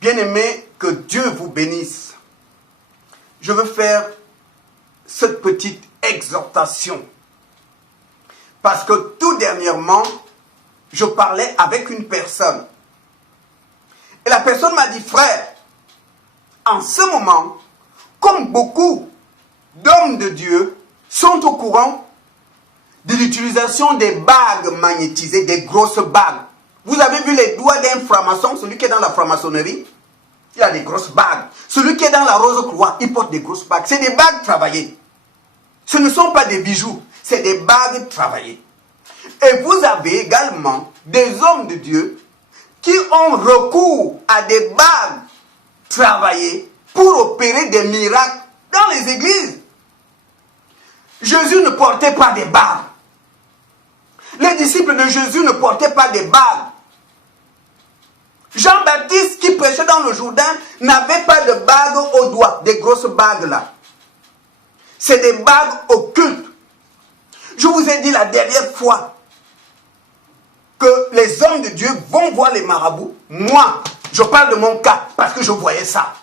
Bien-aimés, que Dieu vous bénisse. Je veux faire cette petite exhortation. Parce que tout dernièrement, je parlais avec une personne. Et la personne m'a dit, frère, en ce moment, comme beaucoup d'hommes de Dieu sont au courant de l'utilisation des bagues magnétisées, des grosses bagues. Vous avez vu les doigts d'un franc-maçon, celui qui est dans la franc-maçonnerie, il a des grosses bagues. Celui qui est dans la Rose-Croix, il porte des grosses bagues. C'est des bagues travaillées. Ce ne sont pas des bijoux, c'est des bagues travaillées. Et vous avez également des hommes de Dieu qui ont recours à des bagues travaillées pour opérer des miracles dans les églises. Jésus ne portait pas des bagues. Les disciples de Jésus ne portaient pas des bagues. Jean-Baptiste qui prêchait dans le Jourdain n'avait pas de bagues aux doigts, des grosses bagues là. C'est des bagues occultes. Je vous ai dit la dernière fois que les hommes de Dieu vont voir les marabouts. Moi, je parle de mon cas parce que je voyais ça.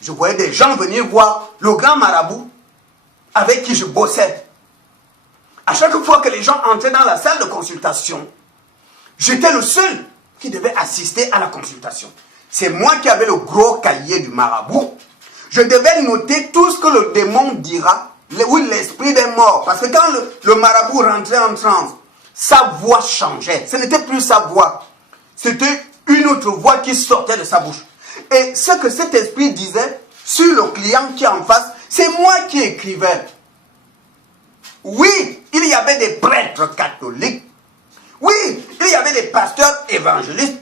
Je voyais des gens venir voir le grand marabout avec qui je bossais. À chaque fois que les gens entraient dans la salle de consultation, j'étais le seul qui devait assister à la consultation. C'est moi qui avais le gros cahier du marabout. Je devais noter tout ce que le démon dira, ou l'esprit des morts. Parce que quand le marabout rentrait en transe, sa voix changeait. Ce n'était plus sa voix. C'était une autre voix qui sortait de sa bouche. Et ce que cet esprit disait sur le client qui est en face, c'est moi qui écrivais. Oui, il y avait des prêtres catholiques. Oui, il y avait des pasteurs évangélistes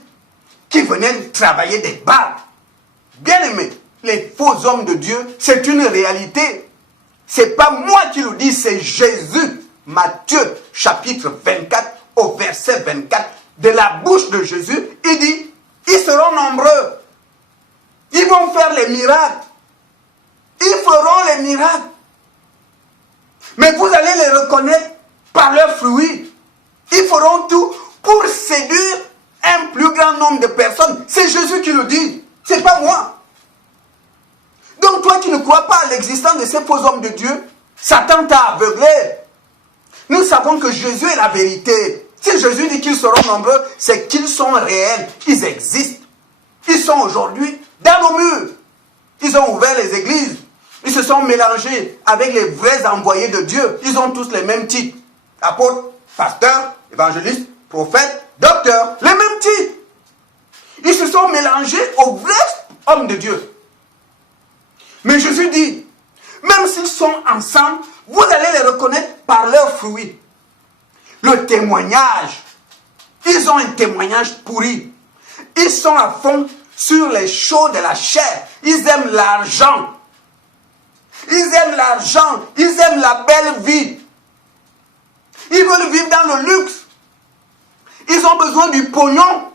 qui venaient travailler des bagues. Bien aimés, les faux hommes de Dieu, c'est une réalité. C'est pas moi qui le dis, c'est Jésus. Matthieu, chapitre 24, au verset 24, de la bouche de Jésus, il dit, ils seront nombreux. Ils vont faire les miracles. Ils feront les miracles. Mais vous allez les reconnaître par leurs fruits. Ils feront tout pour séduire un plus grand nombre de personnes. C'est Jésus qui le dit. C'est pas moi. Donc toi qui ne crois pas à l'existence de ces faux hommes de Dieu, Satan t'a aveuglé. Nous savons que Jésus est la vérité. Si Jésus dit qu'ils seront nombreux, c'est qu'ils sont réels. Ils existent. Ils sont aujourd'hui dans nos murs. Ils ont ouvert les églises. Ils se sont mélangés avec les vrais envoyés de Dieu. Ils ont tous les mêmes titres. Apôtres, pasteurs, évangélistes, prophètes, docteurs. Les mêmes titres. Ils se sont mélangés aux vrais hommes de Dieu. Mais Jésus dit, même s'ils sont ensemble, vous allez les reconnaître par leurs fruits. Le témoignage. Ils ont un témoignage pourri. Ils sont à fond sur les choses de la chair. Ils aiment l'argent. Ils aiment l'argent. Ils aiment la belle vie. Ils veulent vivre dans le luxe. Ils ont besoin du pognon.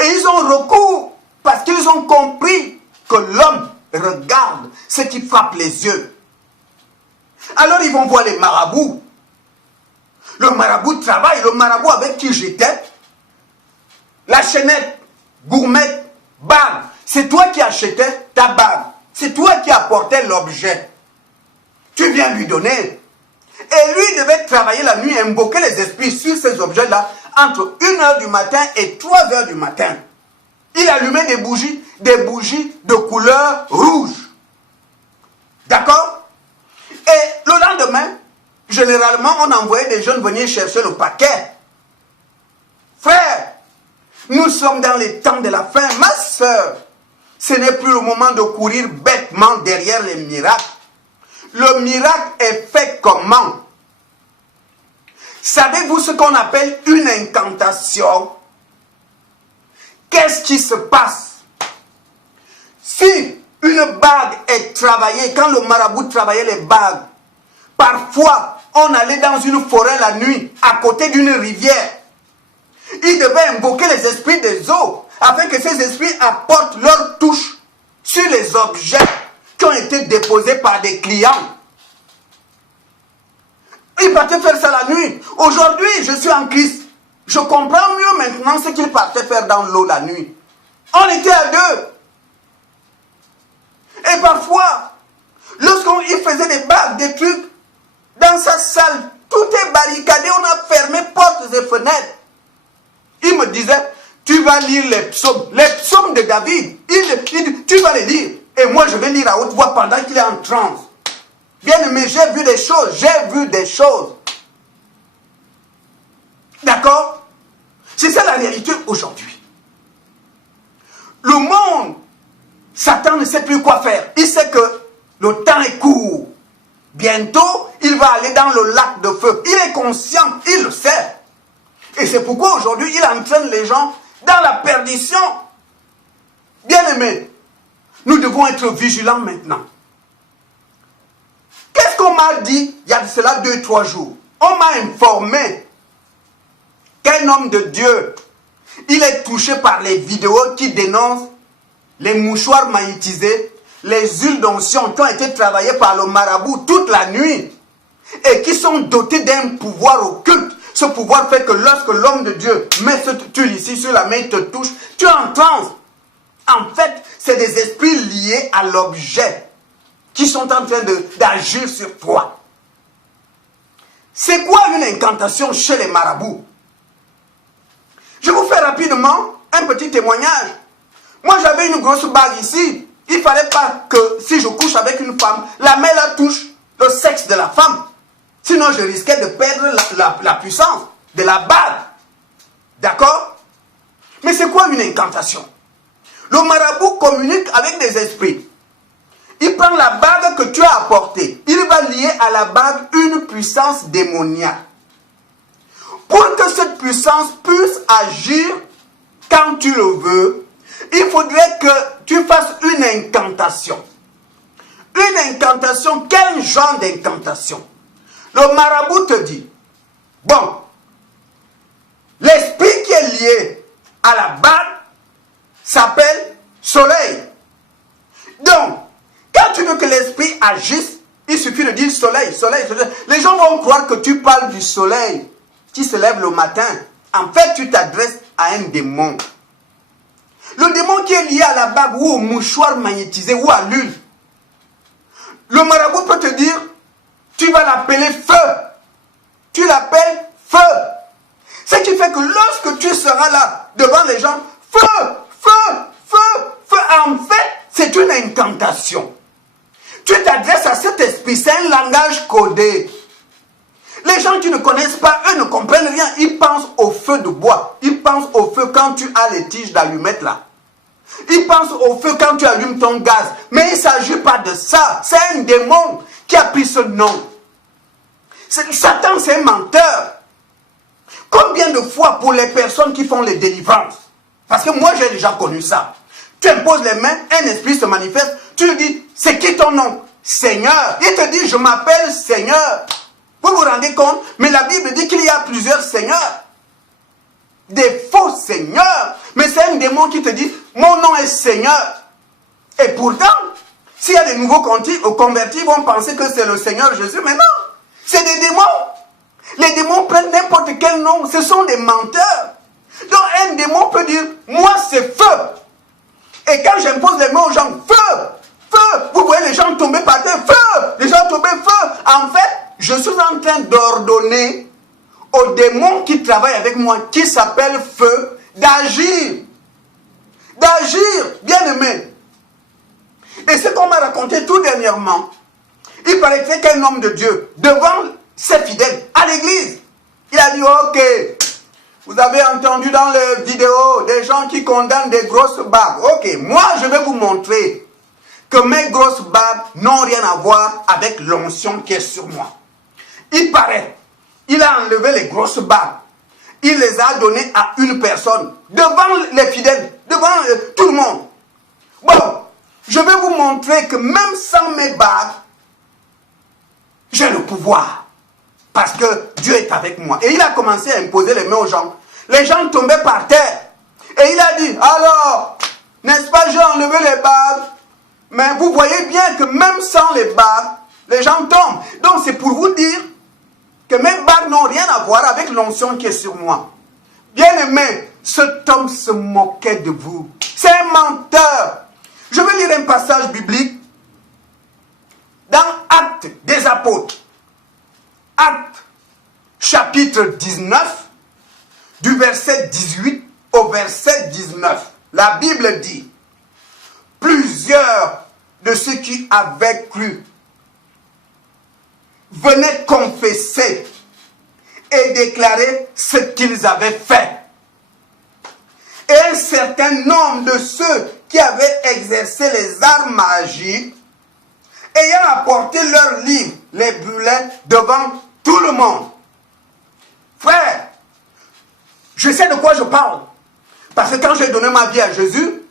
Et ils ont recours parce qu'ils ont compris que l'homme regarde ce qui frappe les yeux. Alors ils vont voir les marabouts. Le marabout travaille. Le marabout avec qui j'étais, la chaînette, gourmette, bague. C'est toi qui achetais ta bague. C'est toi qui apportais l'objet. Tu viens lui donner. Et lui devait travailler la nuit, invoquer les esprits sur ces objets-là entre 1h du matin et 3h du matin. Il allumait des bougies de couleur rouge. D'accord? Et le lendemain, généralement, on envoyait des jeunes venir chercher le paquet. Frère, nous sommes dans les temps de la fin. Ma soeur, ce n'est plus le moment de courir bêtement derrière les miracles. Le miracle est fait comment? Savez-vous ce qu'on appelle une incantation? Qu'est-ce qui se passe? Si une bague est travaillée, quand le marabout travaillait les bagues, parfois on allait dans une forêt la nuit, à côté d'une rivière. Il devait invoquer les esprits des eaux, afin que ces esprits apportent leur touche sur les objets qui ont été déposés par des clients. Il partait faire ça la nuit. Aujourd'hui, je suis en Christ. Je comprends mieux maintenant ce qu'il partait faire dans l'eau la nuit. On était à deux. Et parfois, lorsqu'il faisait des bagues, des trucs, dans sa salle, tout est barricadé, on a fermé portes et fenêtres. Il me disait, tu vas lire les psaumes de David. Tu vas les lire. Et moi, je vais lire à haute voix pendant qu'il est en transe. Bien aimé, j'ai vu des choses. D'accord? C'est ça la réalité aujourd'hui. Le monde, Satan ne sait plus quoi faire. Il sait que le temps est court. Bientôt, il va aller dans le lac de feu. Il est conscient, il le sait. Et c'est pourquoi aujourd'hui, il entraîne les gens dans la perdition. Bien aimé, nous devons être vigilants maintenant. Qu'est-ce qu'on m'a dit il y a de cela 2-3 jours? On m'a informé qu'un homme de Dieu, il est touché par les vidéos qui dénoncent les mouchoirs magnétisés, les huiles d'onction qui ont été travaillées par le marabout toute la nuit et qui sont dotés d'un pouvoir occulte. Ce pouvoir fait que lorsque l'homme de Dieu met cette tuile ici sur la main, il te touche, tu es en transe. En fait, c'est des esprits liés à l'objet qui sont en train d'agir sur toi. C'est quoi une incantation chez les marabouts? Je vous fais rapidement un petit témoignage. Moi, j'avais une grosse bague ici. Il ne fallait pas que si je couche avec une femme, la main la touche le sexe de la femme. Sinon, je risquais de perdre la puissance de la bague. D'accord? Mais c'est quoi une incantation? Le marabout communique avec des esprits. Il prend la bague que tu as apportée. Il va lier à la bague une puissance démoniaque. Pour que cette puissance puisse agir quand tu le veux, il faudrait que tu fasses une incantation. Une incantation, quel genre d'incantation? Le marabout te dit, bon, l'esprit qui est lié à la bague s'appelle soleil. Donc, quand tu veux que l'esprit agisse, il suffit de dire soleil, soleil, soleil. Les gens vont croire que tu parles du soleil qui se lève le matin. En fait, tu t'adresses à un démon. Le démon qui est lié à la bague ou au mouchoir magnétisé ou à l'huile. Le marabout peut te dire, tu vas l'appeler feu. Tu l'appelles feu. Ce qui fait que lorsque tu seras là, devant les gens, feu, feu, feu, feu. En fait, c'est une incantation. Tu t'adresses à cet esprit, c'est un langage codé. Les gens qui ne connaissent pas, eux ne comprennent rien. Ils pensent au feu de bois. Ils pensent au feu quand tu as les tiges d'allumettes là. Ils pensent au feu quand tu allumes ton gaz. Mais il ne s'agit pas de ça. C'est un démon qui a pris ce nom. Satan, c'est un menteur. Combien de fois pour les personnes qui font les délivrances? Parce que moi, j'ai déjà connu ça. Tu imposes les mains, un esprit se manifeste. Tu lui dis, c'est qui ton nom? Seigneur. Il te dit, je m'appelle Seigneur. Vous vous rendez compte? Mais la Bible dit qu'il y a plusieurs seigneurs. Des faux seigneurs. Mais c'est un démon qui te dit, mon nom est Seigneur. Et pourtant, s'il y a des nouveaux convertis, ils vont penser que c'est le Seigneur Jésus. Mais non, c'est des démons. Les démons prennent n'importe quel nom. Ce sont des menteurs. Donc un démon peut dire, moi c'est feu. Et quand j'impose les mains aux gens, feu, feu, vous voyez les gens tomber par terre, feu, les gens tomber, feu. En fait, je suis en train d'ordonner au démon qui travaille avec moi, qui s'appelle feu, d'agir. D'agir, bien aimé. Et ce qu'on m'a raconté tout dernièrement, il paraîtrait qu'un homme de Dieu, devant ses fidèles, à l'église, il a dit, ok, vous avez entendu dans les vidéos des gens qui condamnent des grosses barbes. Ok, moi je vais vous montrer que mes grosses barbes n'ont rien à voir avec l'onction qui est sur moi. Il paraît, il a enlevé les grosses barbes. Il les a données à une personne, devant les fidèles, devant tout le monde. Bon, je vais vous montrer que même sans mes barbes, j'ai le pouvoir. Parce que Dieu est avec moi. Et il a commencé à imposer les mains aux gens. Les gens tombaient par terre. Et il a dit, alors, n'est-ce pas, j'ai enlevé les barbes. Mais vous voyez bien que même sans les barbes, les gens tombent. Donc c'est pour vous dire que mes barbes n'ont rien à voir avec l'onction qui est sur moi. Bien aimé, cet homme se moquait de vous. C'est un menteur. Je vais lire un passage biblique dans Actes des Apôtres. Actes chapitre 19, du verset 18 au verset 19. La Bible dit, plusieurs de ceux qui avaient cru venaient confesser et déclarer ce qu'ils avaient fait. Et un certain nombre de ceux qui avaient exercé les arts magiques, ayant apporté leurs livres, les brûlaient devant tout le monde. Frère, je sais de quoi je parle. Parce que quand j'ai donné ma vie à Jésus,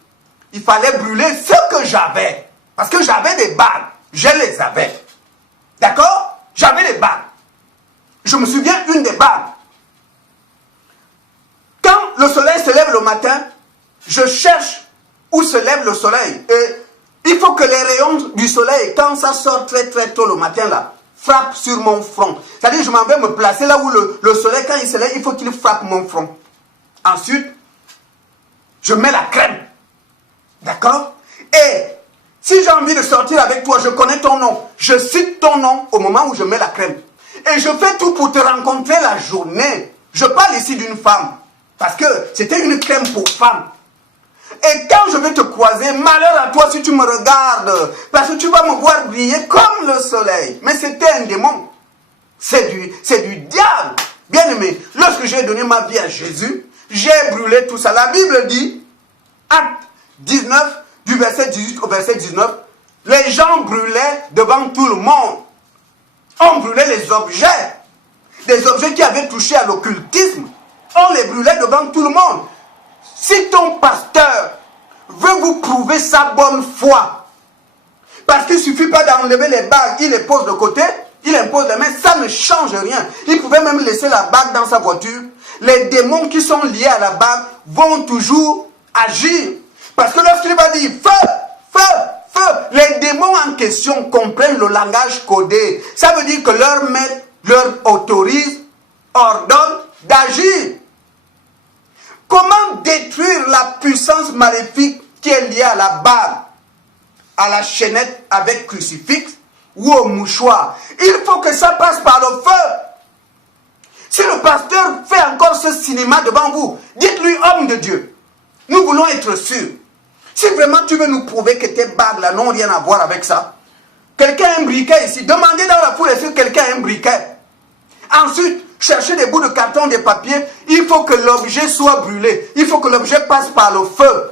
il fallait brûler ce que j'avais. Parce que j'avais des bagues. Je les avais. D'accord? J'avais des bagues. Je me souviens d'une des bagues. Quand le soleil se lève le matin, je cherche où se lève le soleil. Et il faut que les rayons du soleil, quand ça sort très très tôt le matin là, frappent sur mon front. C'est-à-dire je m'en vais me placer là où le soleil, quand il se lève, il faut qu'il frappe mon front. Ensuite, je mets la crème. D'accord? Et si j'ai envie de sortir avec toi, je connais ton nom. Je cite ton nom au moment où je mets la crème. Et je fais tout pour te rencontrer la journée. Je parle ici d'une femme. Parce que c'était une crème pour femme. Et quand je vais te croiser, malheur à toi si tu me regardes. Parce que tu vas me voir briller comme le soleil. Mais c'était un démon. C'est du diable. Bien aimé, lorsque j'ai donné ma vie à Jésus, j'ai brûlé tout ça. La Bible dit, Acte 19, du verset 18 au verset 19, les gens brûlaient devant tout le monde. On brûlait les objets. Des objets qui avaient touché à l'occultisme. On les brûlait devant tout le monde. Si ton pasteur veut vous prouver sa bonne foi, parce qu'il ne suffit pas d'enlever les bagues, il les pose de côté, il impose les mains, ça ne change rien. Il pouvait même laisser la bague dans sa voiture. Les démons qui sont liés à la bague vont toujours agir. Parce que lorsqu'il va dire feu, feu, feu, les démons en question comprennent le langage codé. Ça veut dire que leur maître leur autorise, ordonne d'agir. Comment détruire la puissance maléfique qui est liée à la bague, à la chaînette avec crucifix ou au mouchoir? Il faut que ça passe par le feu. Si le pasteur fait encore ce cinéma devant vous, dites-lui homme de Dieu. Nous voulons être sûrs. Si vraiment tu veux nous prouver que tes bagues là n'ont rien à voir avec ça, quelqu'un a un briquet ici. Demandez dans la foule si quelqu'un a un briquet. Ensuite, cherchez des bouts de carton, des papiers. Il faut que l'objet soit brûlé. Il faut que l'objet passe par le feu.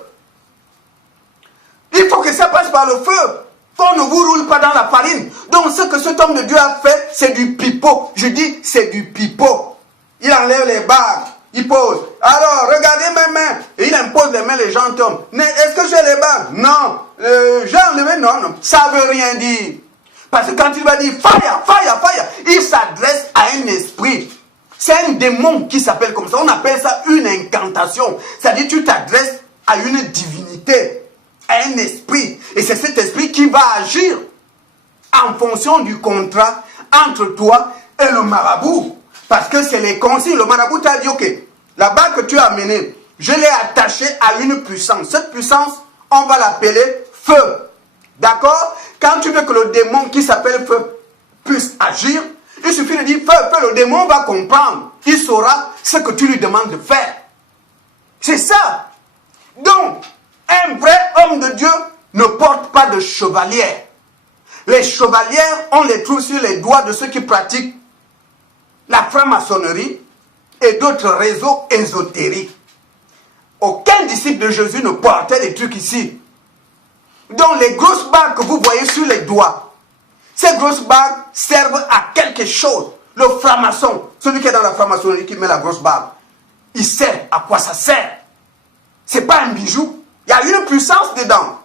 Il faut que ça passe par le feu. Qu'on ne vous roule pas dans la farine. Donc ce que cet homme de Dieu a fait, c'est du pipeau. Je dis, c'est du pipeau. Il enlève les bagues. Il pose. Alors, regardez mes mains. Et il impose les mains, les gens tombent. Mais est-ce que j'ai les bagues? Non. J'ai enlevé? Non, non. Ça ne veut rien dire. Parce que quand il va dire fire, fire, fire, il s'adresse à un esprit. C'est un démon qui s'appelle comme ça. On appelle ça une incantation. C'est-à-dire tu t'adresses à une divinité, à un esprit. Et c'est cet esprit qui va agir en fonction du contrat entre toi et le marabout. Parce que c'est les consignes. Le marabout t'a dit, ok, la bague que tu as amenée, je l'ai attachée à une puissance. Cette puissance, on va l'appeler feu. D'accord? Quand tu veux que le démon qui s'appelle feu puisse agir, il suffit de dire feu, feu, le démon va comprendre. Il saura ce que tu lui demandes de faire. C'est ça. Donc, un vrai homme de Dieu ne porte pas de chevalière. Les chevalières, on les trouve sur les doigts de ceux qui pratiquent la franc-maçonnerie et d'autres réseaux ésotériques. Aucun disciple de Jésus ne portait des trucs ici. Donc les grosses bagues que vous voyez sur les doigts, ces grosses bagues servent à quelque chose. Le franc-maçon, celui qui est dans la franc-maçonnerie qui met la grosse bague, il sait à quoi ça sert. Ce n'est pas un bijou. Il y a une puissance dedans.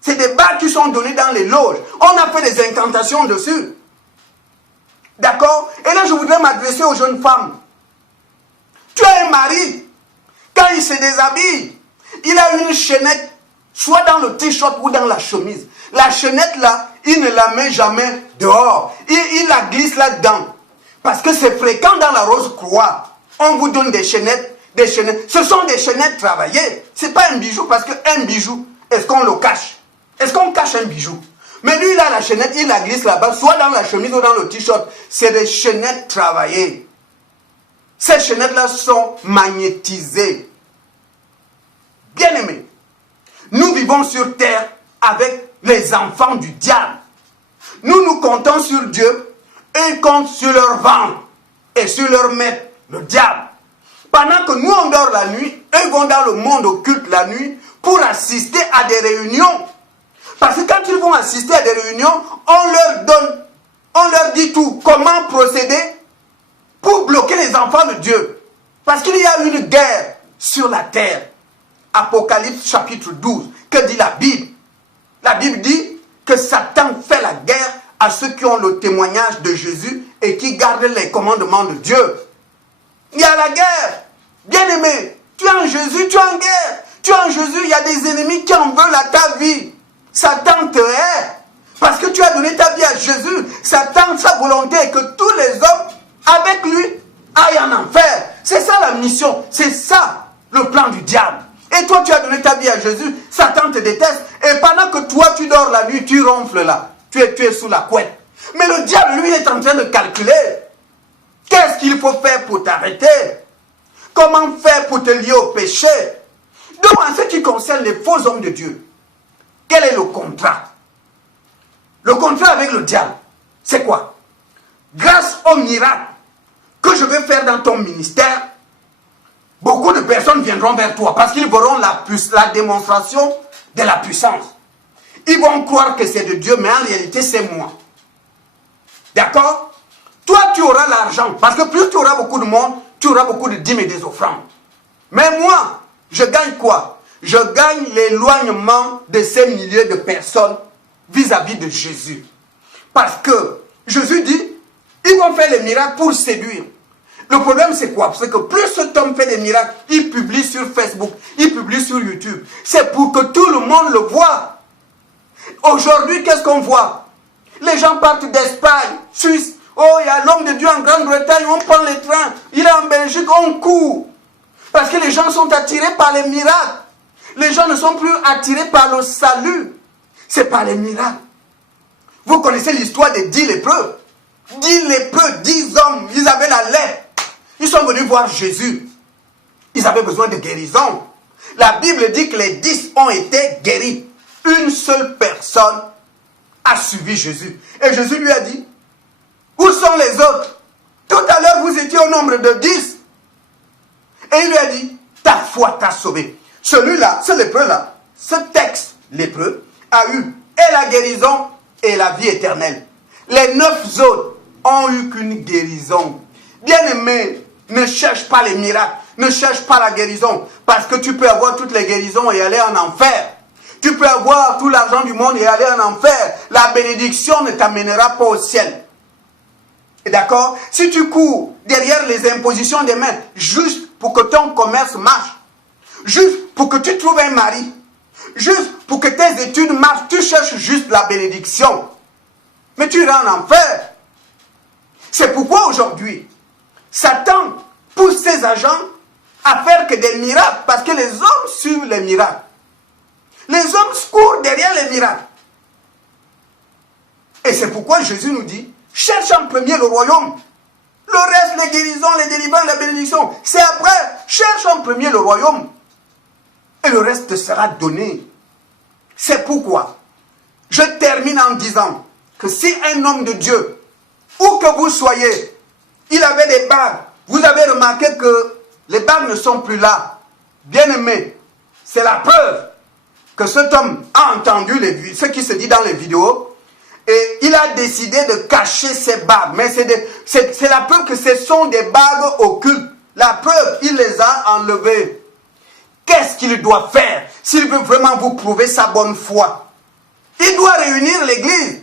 C'est des bagues qui sont données dans les loges. On a fait des incantations dessus. D'accord? Et là, je voudrais m'adresser aux jeunes femmes. Tu as un mari. Quand il se déshabille, il a une chaînette, soit dans le t-shirt ou dans la chemise. La chaînette là, il ne la met jamais dehors. Il la glisse là-dedans. Parce que c'est fréquent dans la Rose-Croix. On vous donne des chaînettes des chaînettes. Ce sont des chaînettes travaillées. Ce n'est pas un bijou, parce qu'un bijou, est-ce qu'on le cache? Est-ce qu'on cache un bijou? Mais lui, il a la chaînette, il la glisse là-bas, soit dans la chemise ou dans le t-shirt. C'est des chaînettes travaillées. Ces chaînettes-là sont magnétisées. Bien aimés, nous vivons sur terre avec les enfants du diable. Nous comptons sur Dieu et ils comptent sur leur ventre et sur leur maître, le diable. Pendant que nous on dort la nuit, eux vont dans le monde occulte la nuit pour assister à des réunions. Parce que quand ils vont assister à des réunions, on leur dit tout, comment procéder pour bloquer les enfants de Dieu. Parce qu'il y a une guerre sur la terre. Apocalypse chapitre 12, que dit la Bible? La Bible dit que Satan fait la guerre à ceux qui ont le témoignage de Jésus et qui gardent les commandements de Dieu. Il y a la guerre. Bien aimé, tu es en Jésus, tu es en guerre. Tu es en Jésus, il y a des ennemis qui en veulent à ta vie. Satan te hait. Parce que tu as donné ta vie à Jésus. Satan, sa volonté est que tous les hommes avec lui aillent en enfer. C'est ça la mission. C'est ça le plan du diable. Et toi, tu as donné ta vie à Jésus. Satan te déteste. Et pendant que toi, tu dors la nuit, tu ronfles là. Tu es sous la couette. Mais le diable, lui, est en train de calculer. Qu'est-ce qu'il faut faire pour t'arrêter? Comment faire pour te lier au péché? Donc, en ce qui concerne les faux hommes de Dieu, quel est le contrat? Le contrat avec le diable, c'est quoi? Grâce au miracle que je vais faire dans ton ministère, beaucoup de personnes viendront vers toi parce qu'ils verront la démonstration de la puissance. Ils vont croire que c'est de Dieu, mais en réalité, c'est moi. D'accord? Toi, tu auras l'argent, parce que plus tu auras beaucoup de monde, tu auras beaucoup de dîmes et des offrandes. Mais moi, je gagne quoi? Je gagne l'éloignement de ces milliers de personnes vis-à-vis de Jésus. Parce que Jésus dit, ils vont faire les miracles pour séduire. Le problème, c'est quoi? C'est que plus cet homme fait des miracles, il publie sur Facebook, il publie sur YouTube. C'est pour que tout le monde le voit. Aujourd'hui, qu'est-ce qu'on voit? Les gens partent d'Espagne, Suisse. Oh, il y a l'homme de Dieu en Grande-Bretagne, on prend les trains. Il est en Belgique, on court. Parce que les gens sont attirés par les miracles. Les gens ne sont plus attirés par le salut. C'est par les miracles. Vous connaissez l'histoire des 10 lépreux. 10 lépreux, 10 hommes, ils avaient la lèpre. Ils sont venus voir Jésus. Ils avaient besoin de guérison. La Bible dit que les 10 ont été guéris. Une seule personne a suivi Jésus. Et Jésus lui a dit, où sont les autres? Tout à l'heure, vous étiez au nombre de 10. Et il lui a dit, ta foi t'a sauvé. Celui-là, ce lépreux-là, ce texte lépreux, a eu et la guérison et la vie éternelle. Les 9 autres ont eu qu'une guérison. Bien-aimé, ne cherche pas les miracles, ne cherche pas la guérison, parce que tu peux avoir toutes les guérisons et aller en enfer. Tu peux avoir tout l'argent du monde et aller en enfer. La bénédiction ne t'amènera pas au ciel. D'accord? Si tu cours derrière les impositions des mains, juste pour que ton commerce marche, juste pour que tu trouves un mari, juste pour que tes études marchent, tu cherches juste la bénédiction. Mais tu iras en enfer. C'est pourquoi aujourd'hui, Satan pousse ses agents à faire que des miracles, parce que les hommes suivent les miracles. Les hommes courent derrière les miracles. Et c'est pourquoi Jésus nous dit, cherche en premier le royaume. Le reste, les guérisons, les délivrances, la bénédiction, c'est après. Cherche en premier le royaume. Et le reste te sera donné. C'est pourquoi je termine en disant que si un homme de Dieu, où que vous soyez, il avait des bagues, vous avez remarqué que les bagues ne sont plus là. Bien-aimé, c'est la preuve que cet homme a entendu ce qui se dit dans les vidéos et il a décidé de cacher ses bagues. Mais c'est la preuve que ce sont des bagues occultes. La preuve, il les a enlevées. Qu'est-ce qu'il doit faire s'il veut vraiment vous prouver sa bonne foi? Il doit réunir l'église.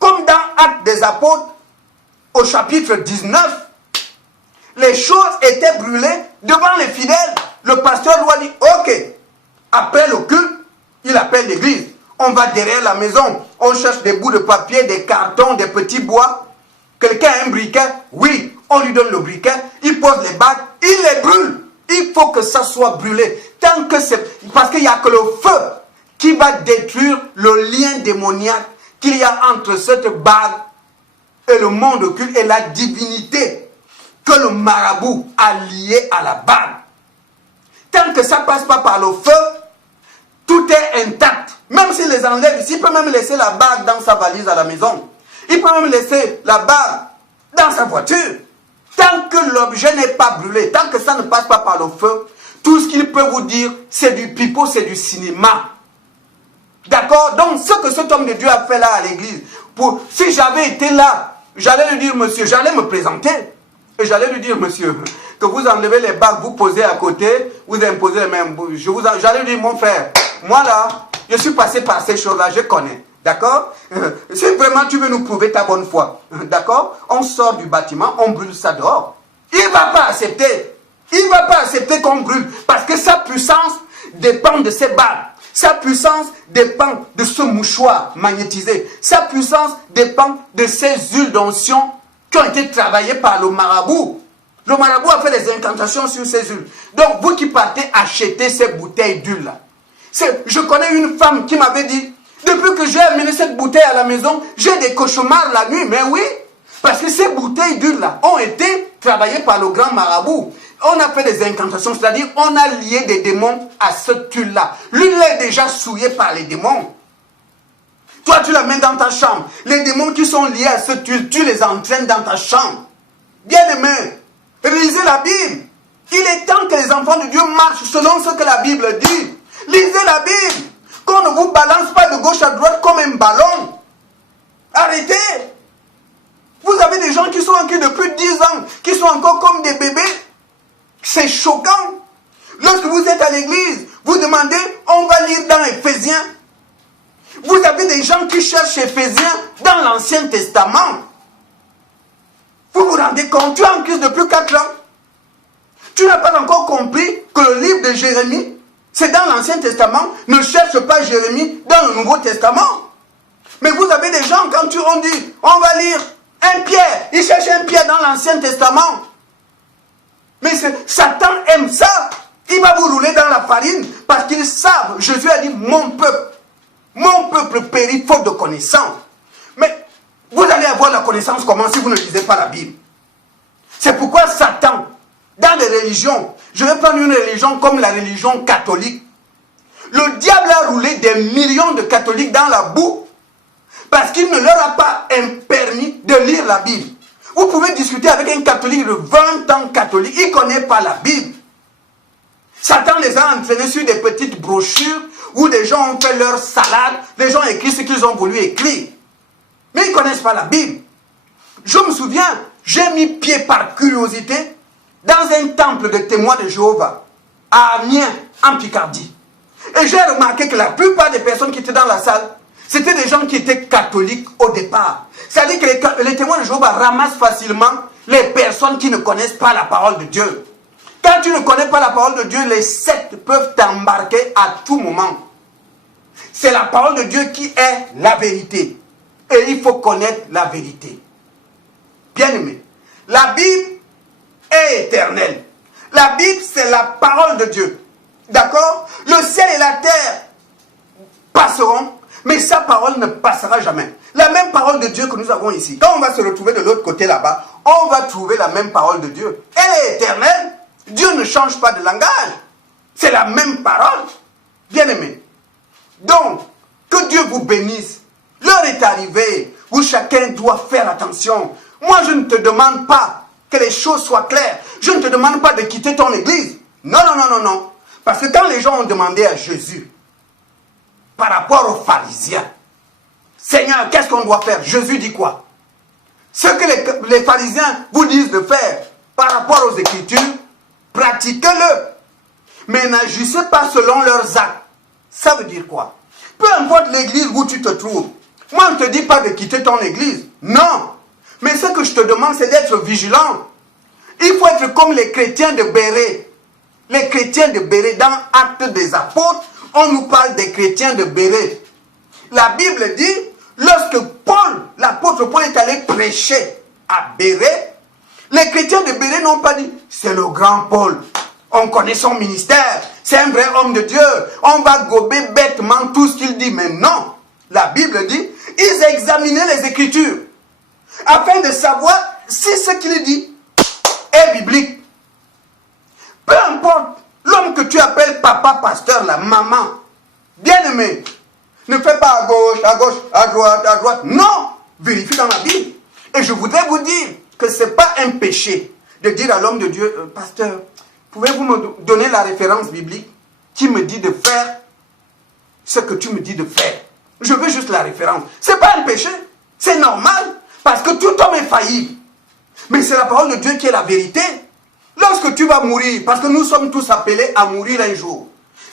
Comme dans Actes des Apôtres, au chapitre 19, les choses étaient brûlées devant les fidèles. Le pasteur doit dire, ok, après le culte, il appelle l'église. On va derrière la maison, on cherche des bouts de papier, des cartons, des petits bois. Quelqu'un a un briquet, oui, on lui donne le briquet, il pose les bagues, il les brûle. Il Il faut que ça soit brûlé. Tant que c'est... Parce qu'il n'y a que le feu qui va détruire le lien démoniaque qu'il y a entre cette bague et le monde occulte et la divinité que le marabout a liée à la bague. Tant que ça ne passe pas par le feu, tout est intact. Même s'il les enlève, il peut même laisser la bague dans sa valise à la maison. Il peut même laisser la bague dans sa voiture. Tant que l'objet n'est pas brûlé, tant que ça ne passe pas par le feu, tout ce qu'il peut vous dire, c'est du pipeau, c'est du cinéma. D'accord? Donc, ce que cet homme de Dieu a fait là à l'église, si j'avais été là, j'allais lui dire, monsieur, j'allais me présenter. Et j'allais lui dire, monsieur, que vous enlevez les bagues, vous posez à côté, vous imposez les mêmes. J'allais lui dire, mon frère, moi là, je suis passé par ces choses-là, je connais. D'accord? Si vraiment tu veux nous prouver ta bonne foi, d'accord? On sort du bâtiment, on brûle ça dehors. Il ne va pas accepter. Il ne va pas accepter qu'on brûle. Parce que sa puissance dépend de ses bagues. Sa puissance dépend de ce mouchoir magnétisé. Sa puissance dépend de ces huiles d'onction qui ont été travaillées par le marabout. Le marabout a fait des incantations sur ces huiles. Donc, vous qui partez acheter ces bouteilles d'huile-là. Je connais une femme qui m'avait dit, depuis que j'ai amené cette bouteille à la maison, j'ai des cauchemars la nuit. Mais oui, parce que ces bouteilles d'huile-là ont été travaillées par le grand marabout. On a fait des incantations, c'est-à-dire on a lié des démons à cette huile-là. L'huile est déjà souillée par les démons. Toi, tu la mets dans ta chambre. Les démons qui sont liés à cette huile, tu les entraînes dans ta chambre. Bien-aimés, lisez la Bible. Il est temps que les enfants de Dieu marchent selon ce que la Bible dit. Lisez la Bible. Qu'on ne vous balance pas de gauche à droite comme un ballon. Arrêtez. Vous avez des gens qui sont en depuis 10 ans, qui sont encore comme des bébés. C'est choquant. Lorsque vous êtes à l'église, vous demandez, on va lire dans Éphésiens. Vous avez des gens qui cherchent Éphésiens dans l'Ancien Testament. Vous vous rendez compte, tu es en Christ depuis 4 ans. Tu n'as pas encore compris que le livre de Jérémie, c'est dans l'Ancien Testament. Ne cherche pas Jérémie dans le Nouveau Testament. Mais vous avez des gens, quand on dit, on va lire un Pierre. Ils cherchent un Pierre dans l'Ancien Testament. Mais Satan aime ça. Il va vous rouler dans la farine parce qu'ils savent. Jésus a dit, mon peuple périt faute de connaissance. Mais vous allez avoir la connaissance comment si vous ne lisez pas la Bible? C'est pourquoi Satan, dans les religions, je vais prendre une religion comme la religion catholique. Le diable a roulé des millions de catholiques dans la boue parce qu'il ne leur a pas permis de lire la Bible. Vous pouvez discuter avec un catholique de 20 ans catholique, il ne connaît pas la Bible. Satan les a entraînés sur des petites brochures où des gens ont fait leur salade, les gens écrivent ce qu'ils ont voulu écrire. Mais ils ne connaissent pas la Bible. Je me souviens, j'ai mis pied par curiosité dans un temple de témoins de Jéhovah, à Amiens, en Picardie. Et j'ai remarqué que la plupart des personnes qui étaient dans la salle, c'était des gens qui étaient catholiques au départ. C'est-à-dire que les témoins de Jéhovah ramassent facilement les personnes qui ne connaissent pas la parole de Dieu. Quand tu ne connais pas la parole de Dieu, les sectes peuvent t'embarquer à tout moment. C'est la parole de Dieu qui est la vérité. Et il faut connaître la vérité. Bien-aimé, la Bible est éternelle. La Bible, c'est la parole de Dieu. D'accord? Le ciel et la terre passeront, mais sa parole ne passera jamais. La même parole de Dieu que nous avons ici. Quand on va se retrouver de l'autre côté là-bas, on va trouver la même parole de Dieu. Elle est éternelle. Dieu ne change pas de langage. C'est la même parole. Bien-aimé. Donc, que Dieu vous bénisse. L'heure est arrivée où chacun doit faire attention. Moi, je ne te demande pas que les choses soient claires. Je ne te demande pas de quitter ton église. Non, non, non, non, non. Parce que quand les gens ont demandé à Jésus, par rapport aux pharisiens, Seigneur, qu'est-ce qu'on doit faire? Jésus dit quoi? Ce que les pharisiens vous disent de faire par rapport aux Écritures, pratiquez-le. Mais n'agissez pas selon leurs actes. Ça veut dire quoi? Peu importe l'église où tu te trouves. Moi, je ne te dis pas de quitter ton église. Non. Mais ce que je te demande, c'est d'être vigilant. Il faut être comme les chrétiens de Bérée. Les chrétiens de Bérée, dans Actes des Apôtres, on nous parle des chrétiens de Bérée. La Bible dit, lorsque l'apôtre Paul est allé prêcher à Bérée, les chrétiens de Bérée n'ont pas dit, c'est le grand Paul. On connaît son ministère. C'est un vrai homme de Dieu. On va gober bêtement tout ce qu'il dit. Mais non. La Bible dit, ils examinaient les Écritures afin de savoir si ce qu'il dit est biblique. Peu importe l'homme que tu appelles papa, pasteur, la maman, bien-aimé, ne fais pas à gauche, à droite. Non, vérifie dans la Bible. Et je voudrais vous dire que ce n'est pas un péché de dire à l'homme de Dieu, pasteur, pouvez-vous me donner la référence biblique qui me dit de faire ce que tu me dis de faire? Je veux juste la référence. Ce n'est pas un péché. C'est normal. Parce que tout homme est faillible. Mais c'est la parole de Dieu qui est la vérité. Lorsque tu vas mourir, parce que nous sommes tous appelés à mourir un jour.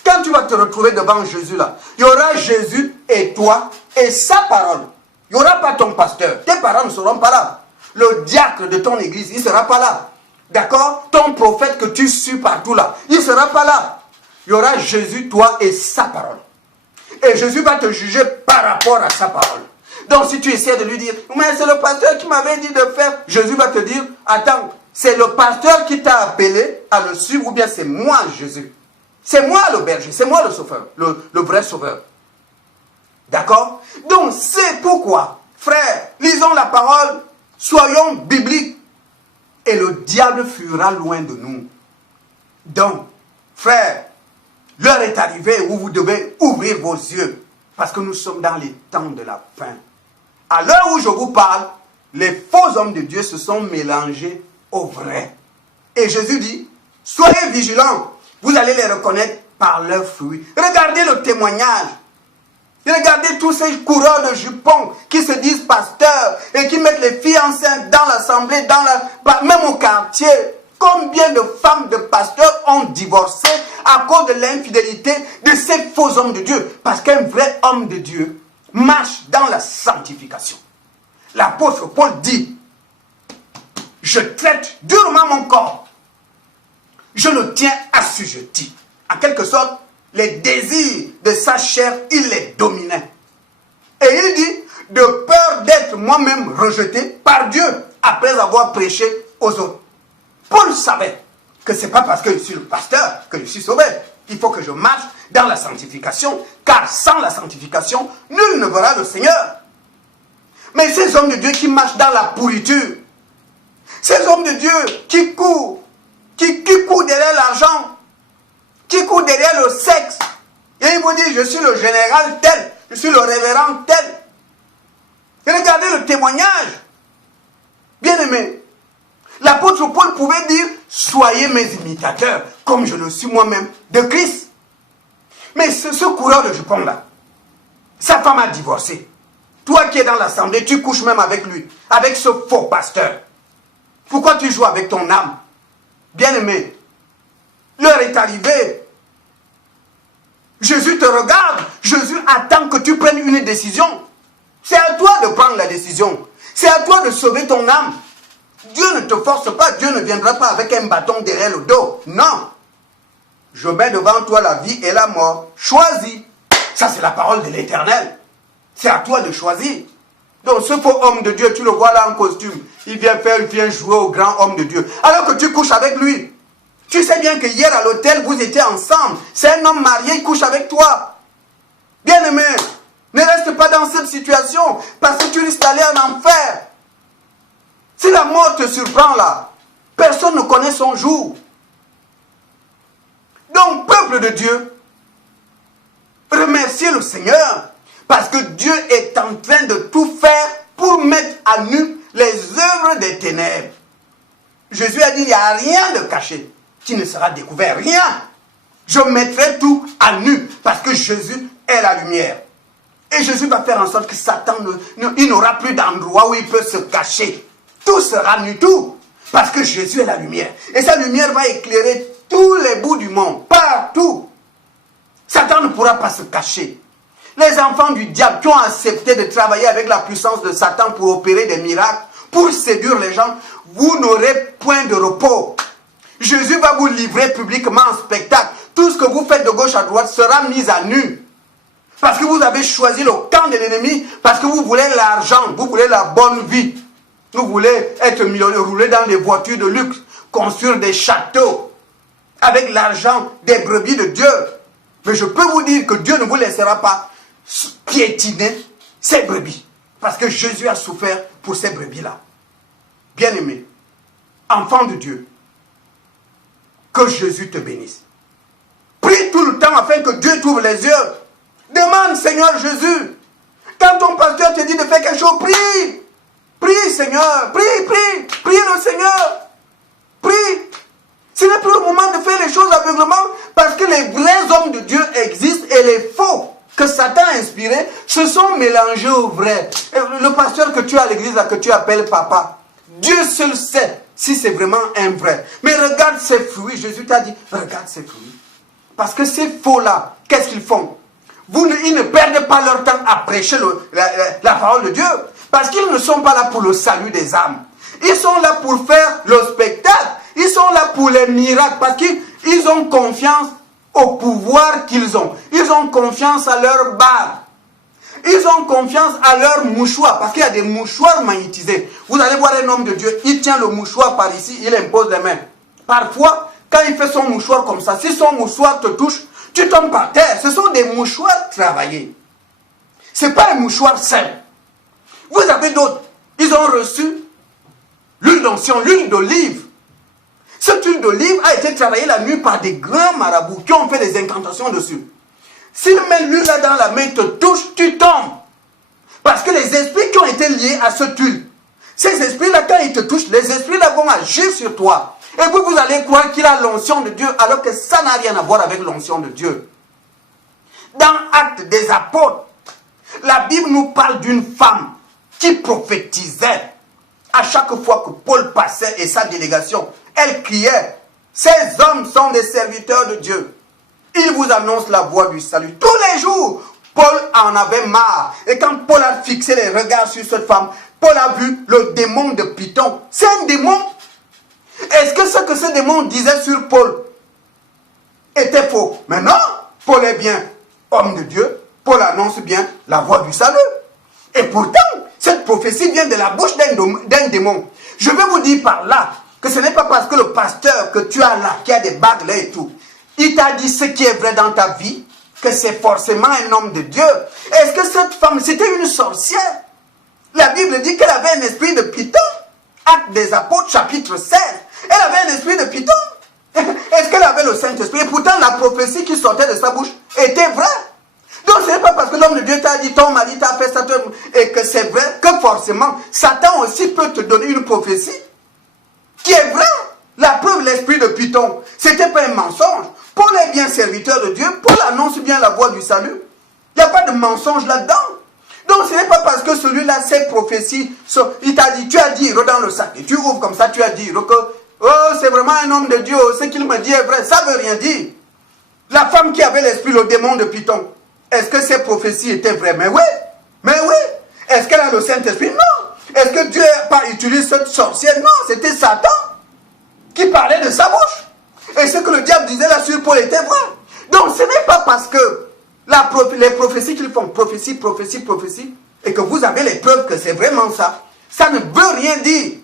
Quand tu vas te retrouver devant Jésus là, il y aura Jésus et toi et sa parole. Il n'y aura pas ton pasteur. Tes parents ne seront pas là. Le diacre de ton église, il ne sera pas là. D'accord? Ton prophète que tu suis partout là, il ne sera pas là. Il y aura Jésus, toi et sa parole. Et Jésus va te juger par rapport à sa parole. Donc si tu essaies de lui dire, mais c'est le pasteur qui m'avait dit de faire, Jésus va te dire, attends, c'est le pasteur qui t'a appelé à le suivre ou bien c'est moi Jésus? C'est moi le berger, c'est moi le sauveur, le vrai sauveur. D'accord? Donc c'est pourquoi, frère, lisons la parole, soyons bibliques et le diable fuira loin de nous. Donc, frère, l'heure est arrivée où vous devez ouvrir vos yeux parce que nous sommes dans les temps de la fin. À l'heure où je vous parle, les faux hommes de Dieu se sont mélangés aux vrais. Et Jésus dit, soyez vigilants, vous allez les reconnaître par leurs fruits. Regardez le témoignage. Regardez tous ces coureurs de jupons qui se disent pasteurs et qui mettent les filles enceintes dans l'assemblée, même au quartier. Combien de femmes de pasteurs ont divorcé à cause de l'infidélité de ces faux hommes de Dieu? Parce qu'un vrai homme de Dieu marche dans la sanctification. L'apôtre Paul dit, je traite durement mon corps. Je le tiens assujetti. En quelque sorte, les désirs de sa chair, il les dominait. Et il dit, de peur d'être moi-même rejeté par Dieu après avoir prêché aux autres. Paul savait que ce n'est pas parce que je suis le pasteur que je suis sauvé. Il faut que je marche dans la sanctification, car sans la sanctification, nul ne verra le Seigneur. Mais ces hommes de Dieu qui marchent dans la pourriture, ces hommes de Dieu qui courent derrière l'argent, qui courent derrière le sexe, et ils vous disent, je suis le général tel, je suis le révérend tel. Et regardez le témoignage. Bien aimé, l'apôtre Paul pouvait dire, soyez mes imitateurs, comme je le suis moi-même, de Christ. Mais ce coureur de jupons là, sa femme a divorcé. Toi qui es dans l'assemblée, tu couches même avec lui, avec ce faux pasteur. Pourquoi tu joues avec ton âme? Bien aimé, l'heure est arrivée. Jésus te regarde. Jésus attend que tu prennes une décision. C'est à toi de prendre la décision. C'est à toi de sauver ton âme. Dieu ne te force pas. Dieu ne viendra pas avec un bâton derrière le dos. Non. Je mets devant toi la vie et la mort. Choisis. Ça, c'est la parole de l'Éternel. C'est à toi de choisir. Donc, ce faux homme de Dieu, tu le vois là en costume. Il vient jouer au grand homme de Dieu. Alors que tu couches avec lui. Tu sais bien que hier à l'hôtel, vous étiez ensemble. C'est un homme marié, il couche avec toi. Bien-aimé, ne reste pas dans cette situation parce que tu risques d'aller en enfer. Si la mort te surprend là, personne ne connaît son jour. Donc, peuple de Dieu, remerciez le Seigneur parce que Dieu est en train de tout faire pour mettre à nu les œuvres des ténèbres. Jésus a dit, il n'y a rien de caché qui ne sera découvert. Rien. Je mettrai tout à nu parce que Jésus est la lumière. Et Jésus va faire en sorte que Satan il n'aura plus d'endroit où il peut se cacher. Tout sera nu, tout. Parce que Jésus est la lumière. Et sa lumière va éclairer tous les bouts du monde. Partout. Satan ne pourra pas se cacher. Les enfants du diable qui ont accepté de travailler avec la puissance de Satan pour opérer des miracles, pour séduire les gens, vous n'aurez point de repos. Jésus va vous livrer publiquement en spectacle. Tout ce que vous faites de gauche à droite sera mis à nu. Parce que vous avez choisi le camp de l'ennemi, parce que vous voulez l'argent, vous voulez la bonne vie. Vous voulez être millionnaire, rouler dans des voitures de luxe, construire des châteaux, avec l'argent des brebis de Dieu. Mais je peux vous dire que Dieu ne vous laissera pas piétiner ces brebis. Parce que Jésus a souffert pour ces brebis-là. Bien-aimé, enfant de Dieu, que Jésus te bénisse. Prie tout le temps afin que Dieu t'ouvre les yeux. Demande, Seigneur Jésus. Quand ton pasteur te dit de faire quelque chose, prie. Prie, Seigneur. Prie, prie. Prie le Seigneur. Prie. Ce n'est plus le moment de faire les choses aveuglement parce que les vrais hommes de Dieu existent et les faux que Satan a inspirés se sont mélangés aux vrais. Le pasteur que tu as à l'église, là, que tu appelles papa, Dieu seul sait si c'est vraiment un vrai. Mais regarde ses fruits. Jésus t'a dit, regarde ses fruits. Parce que ces faux-là, qu'est-ce qu'ils font? Ils ne perdent pas leur temps à prêcher la parole de Dieu. Parce qu'ils ne sont pas là pour le salut des âmes. Ils sont là pour faire le spectacle. Ils sont là pour les miracles. Parce qu'ils ont confiance au pouvoir qu'ils ont. Ils ont confiance à leur barre. Ils ont confiance à leur mouchoir. Parce qu'il y a des mouchoirs magnétisés. Vous allez voir un homme de Dieu. Il tient le mouchoir par ici. Il impose les mains. Parfois, quand il fait son mouchoir comme ça, si son mouchoir te touche, tu tombes par terre. Ce sont des mouchoirs travaillés. Ce n'est pas un mouchoir simple. Vous avez d'autres. Ils ont reçu l'huile d'onction, l'huile d'olive. Cette huile d'olive a été travaillée la nuit par des grands marabouts qui ont fait des incantations dessus. S'ils mettent l'huile là dans la main, te touche, tu tombes. Parce que les esprits qui ont été liés à cette huile, ces esprits-là, quand ils te touchent, les esprits-là vont agir sur toi. Et vous allez croire qu'il a l'onction de Dieu, alors que ça n'a rien à voir avec l'onction de Dieu. Dans Actes des Apôtres, la Bible nous parle d'une femme qui prophétisait. À chaque fois que Paul passait et sa délégation, elle criait, ces hommes sont des serviteurs de Dieu. Ils vous annoncent la voie du salut. Tous les jours, Paul en avait marre. Et quand Paul a fixé les regards sur cette femme, Paul a vu le démon de Python. C'est un démon. Est-ce que ce démon disait sur Paul était faux? Mais non, Paul est bien homme de Dieu. Paul annonce bien la voie du salut. Et pourtant, cette prophétie vient de la bouche d'un démon. Je vais vous dire par là que ce n'est pas parce que le pasteur que tu as là, qui a des bagues là et tout, il t'a dit ce qui est vrai dans ta vie, que c'est forcément un homme de Dieu. Est-ce que cette femme, c'était une sorcière? La Bible dit qu'elle avait un esprit de Python. Actes des Apôtres, chapitre 16. Elle avait un esprit de Python. Est-ce qu'elle avait le Saint-Esprit? Et pourtant, la prophétie qui sortait de sa bouche était vraie. Donc, ce n'est pas parce que l'homme de Dieu t'a dit, ton mari t'a fait ça, et que c'est vrai, que forcément, Satan aussi peut te donner une prophétie qui est vraie. La preuve, l'esprit de Python, c'était pas un mensonge. Paul est bien serviteur de Dieu. Paul annonce bien la voie du salut. Il n'y a pas de mensonge là-dedans. Donc, ce n'est pas parce que celui-là, ses prophéties, il t'a dit, tu as dit, dans le sac, et tu ouvres comme ça, tu as dit, que, oh, c'est vraiment un homme de Dieu, ce qu'il me dit est vrai. Ça ne veut rien dire. La femme qui avait l'esprit, le démon de Python, est-ce que ses prophéties étaient vraies? Mais oui, mais oui. Est-ce qu'elle a le Saint-Esprit? Non. Est-ce que Dieu n'a pas utilisé cette sorcière? Non, c'était Satan qui parlait de sa bouche. Et ce que le diable disait là sur Paul était vrai. Donc ce n'est pas parce que les prophéties qu'ils font, prophétie, prophétie, prophétie, et que vous avez les preuves que c'est vraiment ça, ça ne veut rien dire.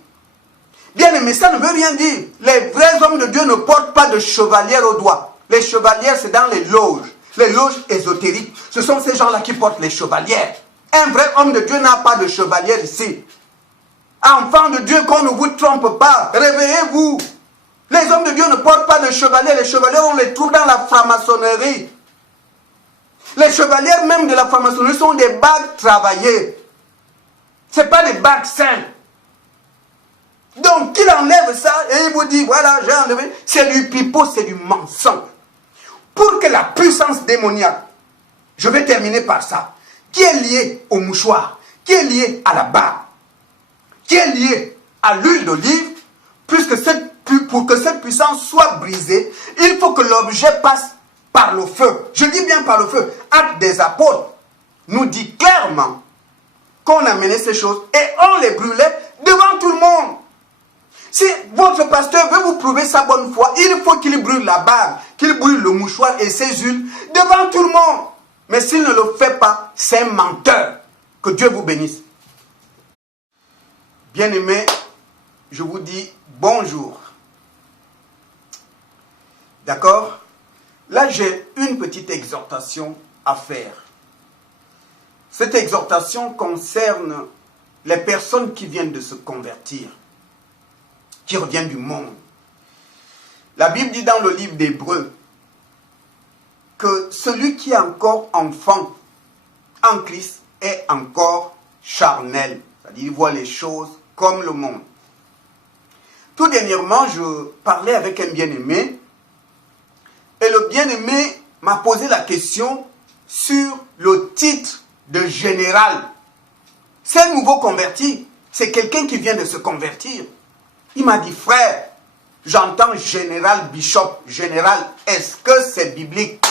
Bien aimé, ça ne veut rien dire. Les vrais hommes de Dieu ne portent pas de chevalière au doigt. Les chevalières, c'est dans les loges ésotériques. Ce sont ces gens-là qui portent les chevalières. Un vrai homme de Dieu n'a pas de chevalière ici. Enfants de Dieu, qu'on ne vous trompe pas, réveillez-vous. Les hommes de Dieu ne portent pas de chevaliers. Les chevaliers, on les trouve dans la franc-maçonnerie. Les chevalières même de la franc-maçonnerie sont des bagues travaillées. Ce n'est pas des bagues simples. Donc, qu'il enlève ça et il vous dit, voilà, j'ai enlevé. C'est du pipeau, c'est du mensonge. Pour que la puissance démoniaque, je vais terminer par ça, qui est liée au mouchoir, qui est liée à la barbe, qui est liée à l'huile d'olive, pour que cette puissance soit brisée, il faut que l'objet passe par le feu. Je dis bien par le feu. Actes des Apôtres nous dit clairement qu'on amenait ces choses et on les brûlait devant tout le monde. Si votre pasteur veut vous prouver sa bonne foi, il faut qu'il brûle la barbe, qu'il brûle le mouchoir et ses huiles devant tout le monde. Mais s'il ne le fait pas, c'est un menteur. Que Dieu vous bénisse. Bien-aimés, je vous dis bonjour. D'accord? Là, j'ai une petite exhortation à faire. Cette exhortation concerne les personnes qui viennent de se convertir, qui reviennent du monde. La Bible dit dans le livre d'Hébreux que celui qui est encore enfant en Christ est encore charnel. C'est-à-dire, il voit les choses comme le monde. Tout dernièrement, je parlais avec un bien-aimé et le bien-aimé m'a posé la question sur le titre de général. C'est un nouveau converti, c'est quelqu'un qui vient de se convertir. Il m'a dit, frère, j'entends général, bishop, général, est-ce que c'est biblique?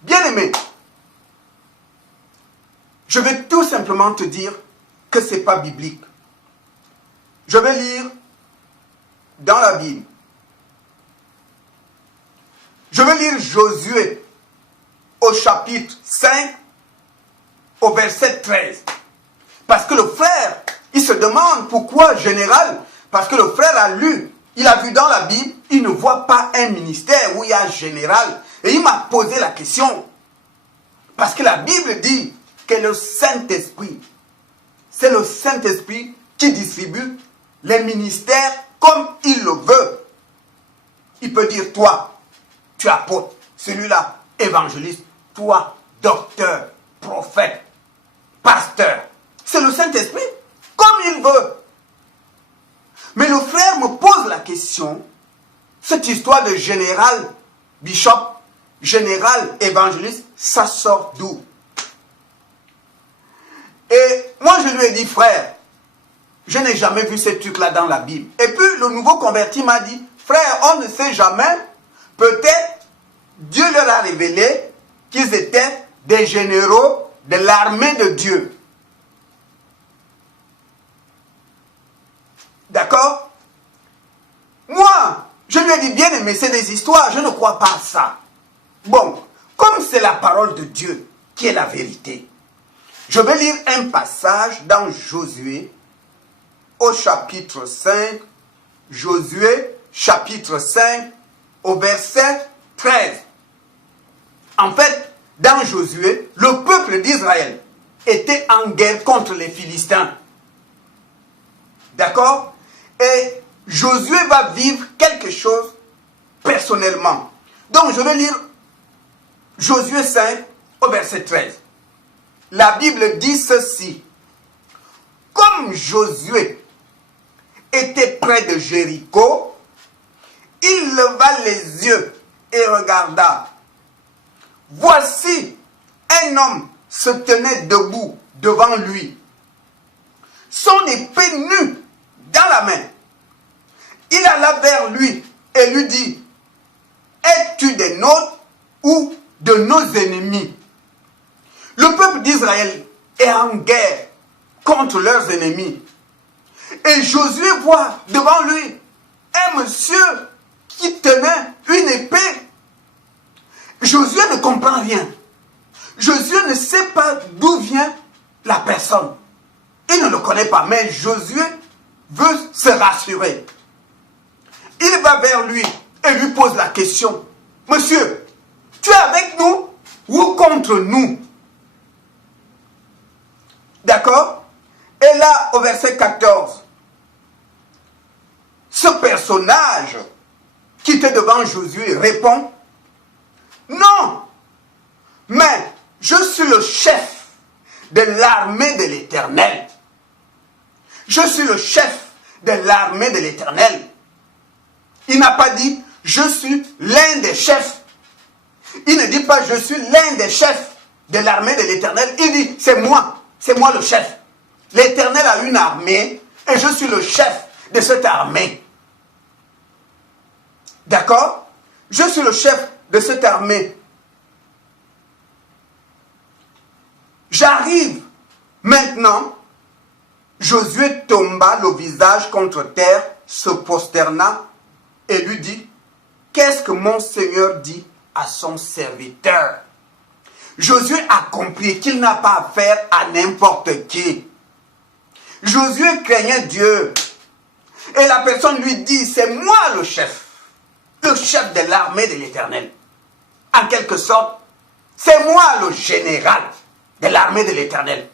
Bien-aimé, je vais tout simplement te dire que ce n'est pas biblique. Je vais lire dans la Bible. Je vais lire Josué au chapitre 5, au verset 13. Parce que le frère, il se demande pourquoi général. Parce que le frère a lu, il a vu dans la Bible, il ne voit pas un ministère où il y a général. Et il m'a posé la question. Parce que la Bible dit que le Saint-Esprit, c'est le Saint-Esprit qui distribue les ministères comme il le veut. Il peut dire, toi, tu es apôtre, celui-là, évangéliste, toi, docteur, prophète, pasteur. C'est le Saint-Esprit, comme il veut. Mais le frère me pose la question, cette histoire de général, bishop, général, évangéliste, ça sort d'où? Et moi je lui ai dit, frère, je n'ai jamais vu ces trucs-là dans la Bible. Et puis le nouveau converti m'a dit, frère, on ne sait jamais, peut-être Dieu leur a révélé qu'ils étaient des généraux de l'armée de Dieu. D'accord? Moi, je lui ai dit, bien aimé, c'est des histoires, je ne crois pas à ça. Bon, comme c'est la parole de Dieu qui est la vérité, je vais lire un passage dans Josué au chapitre 5, Josué chapitre 5 au verset 13. En fait, dans Josué, le peuple d'Israël était en guerre contre les Philistins. D'accord? Et Josué va vivre quelque chose personnellement. Donc je vais lire Josué 5 au verset 13. La Bible dit ceci. Comme Josué était près de Jéricho, il leva les yeux et regarda. Voici, un homme se tenait debout devant lui, son épée nue dans la main. Il alla vers lui et lui dit, es-tu des nôtres ou de nos ennemis? Le peuple d'Israël est en guerre contre leurs ennemis. Et Josué voit devant lui un monsieur qui tenait une épée. Josué ne comprend rien. Josué ne sait pas d'où vient la personne. Il ne le connaît pas, mais Josué veut se rassurer. Il va vers lui et lui pose la question. Monsieur, tu es avec nous ou contre nous? D'accord? Et là, au verset 14, ce personnage qui était devant Josué répond, non, mais je suis le chef de l'armée de l'Éternel. Je suis le chef de l'armée de l'Éternel. Il n'a pas dit, je suis l'un des chefs. Il ne dit pas, je suis l'un des chefs de l'armée de l'Éternel. Il dit, c'est moi le chef. L'Éternel a une armée et je suis le chef de cette armée. D'accord? Je suis le chef de cette armée. J'arrive maintenant. Josué tomba le visage contre terre, se prosterna et lui dit, qu'est-ce que mon Seigneur dit à son serviteur? Josué a compris qu'il n'a pas affaire à n'importe qui. Josué craignait Dieu. Et la personne lui dit, c'est moi le chef. le chef de l'armée de l'Éternel. En quelque sorte, c'est moi le général de l'armée de l'Éternel.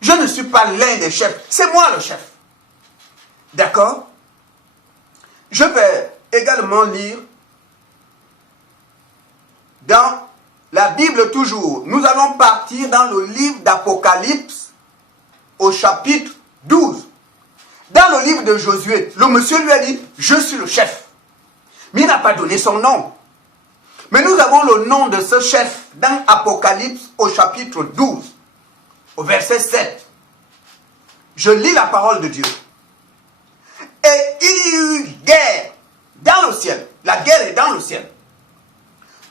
Je ne suis pas l'un des chefs, c'est moi le chef. D'accord? Je vais également lire dans la Bible toujours. Nous allons partir dans le livre d'Apocalypse au chapitre 12. Dans le livre de Josué, le monsieur lui a dit, je suis le chef. Mais il n'a pas donné son nom. Mais nous avons le nom de ce chef dans Apocalypse au chapitre 12, au verset 7. Je lis la parole de Dieu. Et il y eut guerre dans le ciel. La guerre est dans le ciel.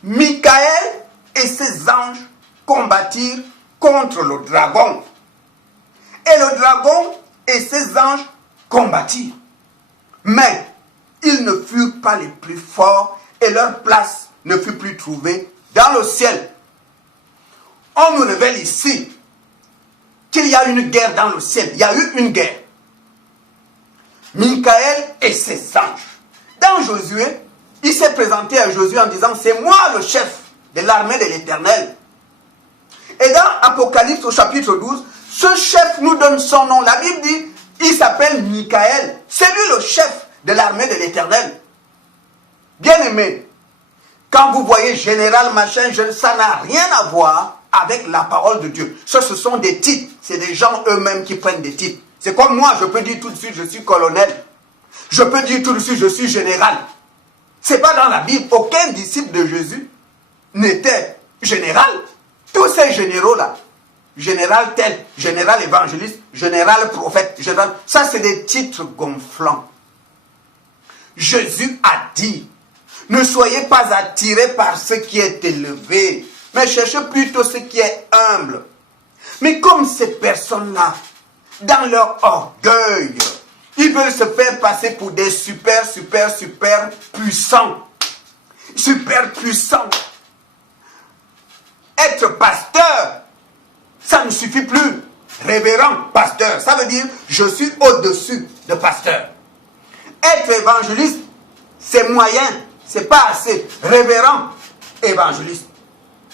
Michael et ses anges combattirent contre le dragon. Et le dragon et ses anges combattirent. Mais ils ne furent pas les plus forts et leur place ne fut plus trouvée dans le ciel. On nous révèle ici qu'il y a une guerre dans le ciel. Il y a eu une guerre. Michael et ses anges. Dans Josué, il s'est présenté à Josué en disant, c'est moi le chef de l'armée de l'Éternel. Et dans Apocalypse au chapitre 12, ce chef nous donne son nom. La Bible dit, il s'appelle Michael. C'est lui le chef de l'armée de l'Éternel. Bien-aimé, quand vous voyez général machin, ça n'a rien à voir avec la parole de Dieu. Ce sont des titres. C'est des gens eux-mêmes qui prennent des titres. C'est comme moi, je peux dire tout de suite, je suis colonel. Je peux dire tout de suite, je suis général. C'est pas dans la Bible. Aucun disciple de Jésus n'était général. Tous ces généraux-là, général tel, général évangéliste, général prophète, général, ça c'est des titres gonflants. Jésus a dit, ne soyez pas attirés par ce qui est élevé, mais cherchez plutôt ce qui est humble. Mais comme ces personnes-là, dans leur orgueil, ils veulent se faire passer pour des super puissants. Super puissants. Être pasteur, ça ne suffit plus. Révérend pasteur, ça veut dire je suis au-dessus de pasteur. Être évangéliste, c'est moyen, c'est pas assez. Révérend évangéliste,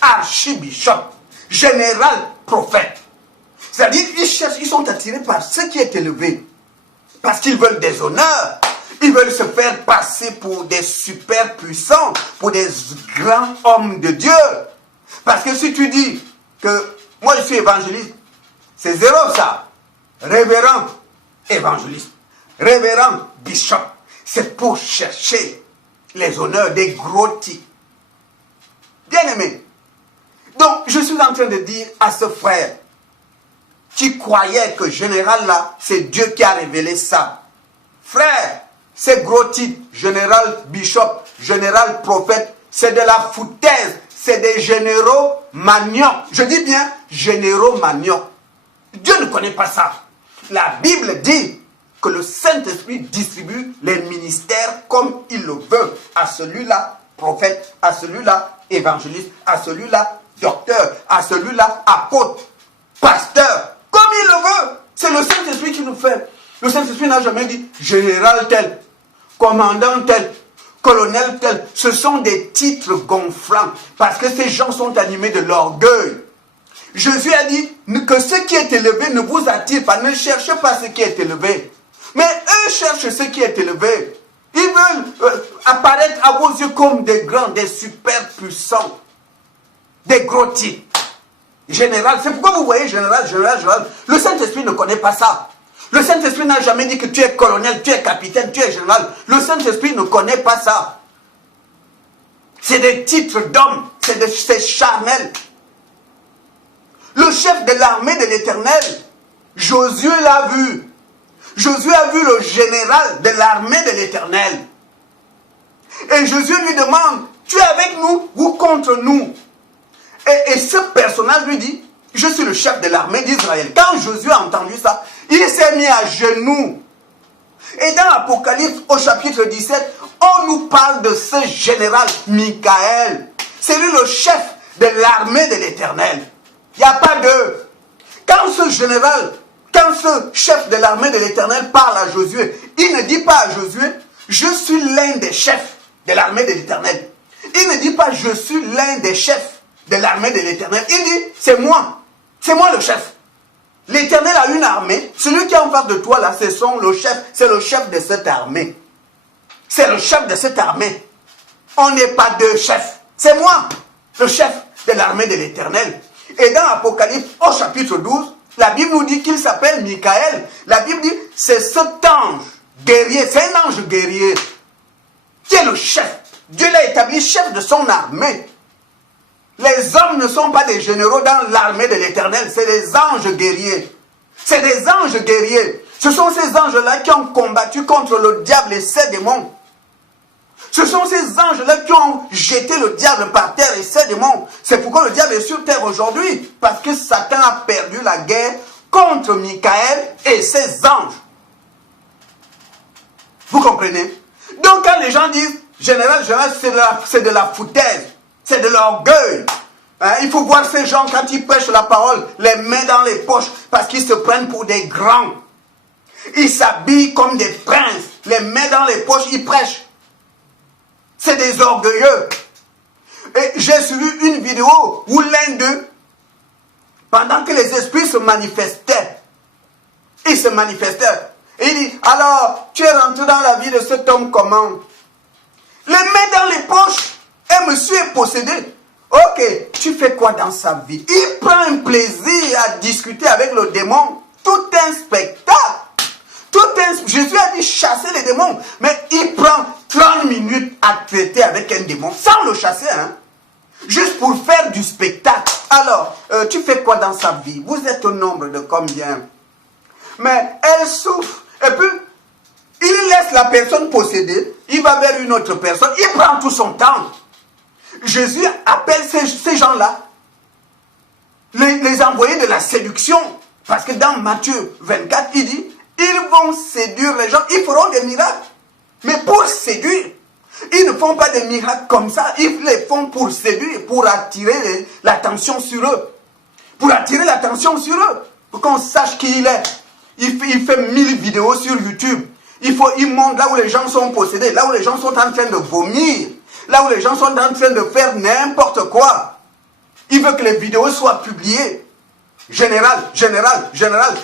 archibishop, général prophète. C'est-à-dire ils sont attirés par ce qui est élevé. Parce qu'ils veulent des honneurs. Ils veulent se faire passer pour des super puissants, pour des grands hommes de Dieu. Parce que si tu dis que moi je suis évangéliste, c'est zéro ça. Révérend évangéliste, révérend bishop, c'est pour chercher les honneurs des gros titres. Bien-aimé, donc je suis en train de dire à ce frère qui croyait que général là, c'est Dieu qui a révélé ça. Frère, ces gros titres, général bishop, général prophète, c'est de la foutaise. C'est des généraux maniocs. Je dis bien généraux maniocs. Dieu ne connaît pas ça. La Bible dit que le Saint-Esprit distribue les ministères comme il le veut. À celui-là, prophète, à celui-là, évangéliste, à celui-là, docteur, à celui-là, apôtre, pasteur, comme il le veut. C'est le Saint-Esprit qui nous fait. Le Saint-Esprit n'a jamais dit général tel, commandant tel, colonel tel. Ce sont des titres gonflants parce que ces gens sont animés de l'orgueil. Jésus a dit que ce qui est élevé ne vous attire pas. Ne cherchez pas ce qui est élevé. Mais eux cherchent ce qui est élevé. Ils veulent apparaître à vos yeux comme des grands, des super puissants, des gros titres. Général, c'est pourquoi vous voyez général. Le Saint-Esprit ne connaît pas ça. Le Saint-Esprit n'a jamais dit que tu es colonel, tu es capitaine, tu es général. Le Saint-Esprit ne connaît pas ça. C'est des titres d'hommes, c'est charnel. Le chef de l'armée de l'Éternel, Josué l'a vu. Josué a vu le général de l'armée de l'Éternel. Et Josué lui demande, tu es avec nous ou contre nous? Et ce personnage lui dit, je suis le chef de l'armée d'Israël. Quand Josué a entendu ça, il s'est mis à genoux. Et dans l'Apocalypse, au chapitre 17, on nous parle de ce général Michael. C'est lui le chef de l'armée de l'Éternel. Il n'y a pas de... Quand ce général, quand ce chef de l'armée de l'Éternel parle à Josué, il ne dit pas à Josué, je suis l'un des chefs de l'armée de l'Éternel. Il ne dit pas je suis l'un des chefs de l'armée de l'Éternel. Il dit c'est moi le chef. L'Éternel a une armée. Celui qui est en face de toi là, c'est le chef de cette armée. C'est le chef de cette armée. On n'est pas deux chefs. C'est moi, le chef de l'armée de l'Éternel. Et dans Apocalypse, au chapitre 12, la Bible nous dit qu'il s'appelle Michael. La Bible dit, c'est cet ange guerrier, c'est un ange guerrier qui est le chef. Dieu l'a établi chef de son armée. Les hommes ne sont pas des généraux dans l'armée de l'Éternel, c'est des anges guerriers. C'est des anges guerriers. Ce sont ces anges-là qui ont combattu contre le diable et ses démons. Ce sont ces anges-là qui ont jeté le diable par terre et ses démons. C'est pourquoi le diable est sur terre aujourd'hui. Parce que Satan a perdu la guerre contre Michael et ses anges. Vous comprenez? Donc quand les gens disent, général, c'est de la foutaise, c'est de l'orgueil. Hein, il faut voir ces gens quand ils prêchent la parole, les mains dans les poches, parce qu'ils se prennent pour des grands. Ils s'habillent comme des princes, les mains dans les poches, ils prêchent. C'est des orgueilleux. Et j'ai suivi une vidéo où l'un d'eux, pendant que les esprits se manifestaient, ils se manifestaient. Et il dit, alors, tu es rentré dans la vie de cet homme comment? Les mains dans les poches. Et monsieur est possédé. Ok, tu fais quoi dans sa vie? Il prend un plaisir à discuter avec le démon. Tout un spectacle. Jésus a dit chasser les démons. Mais il prend 30 minutes à traiter avec un démon sans le chasser, hein? Juste pour faire du spectacle. Alors, tu fais quoi dans sa vie? Vous êtes au nombre de combien? Mais elle souffre. Et puis, il laisse la personne possédée. Il va vers une autre personne. Il prend tout son temps. Jésus appelle ces gens-là les envoyés de la séduction. Parce que dans Matthieu 24, il dit, ils vont séduire les gens. Ils feront des miracles. Mais pour séduire. Ils ne font pas des miracles comme ça. Ils les font pour séduire, pour attirer l'attention sur eux. Pour attirer l'attention sur eux. Pour qu'on sache qui il est. Il fait 1000 vidéos sur YouTube. Il montre là où les gens sont possédés, là où les gens sont en train de vomir, là où les gens sont en train de faire n'importe quoi. Il veut que les vidéos soient publiées. Général.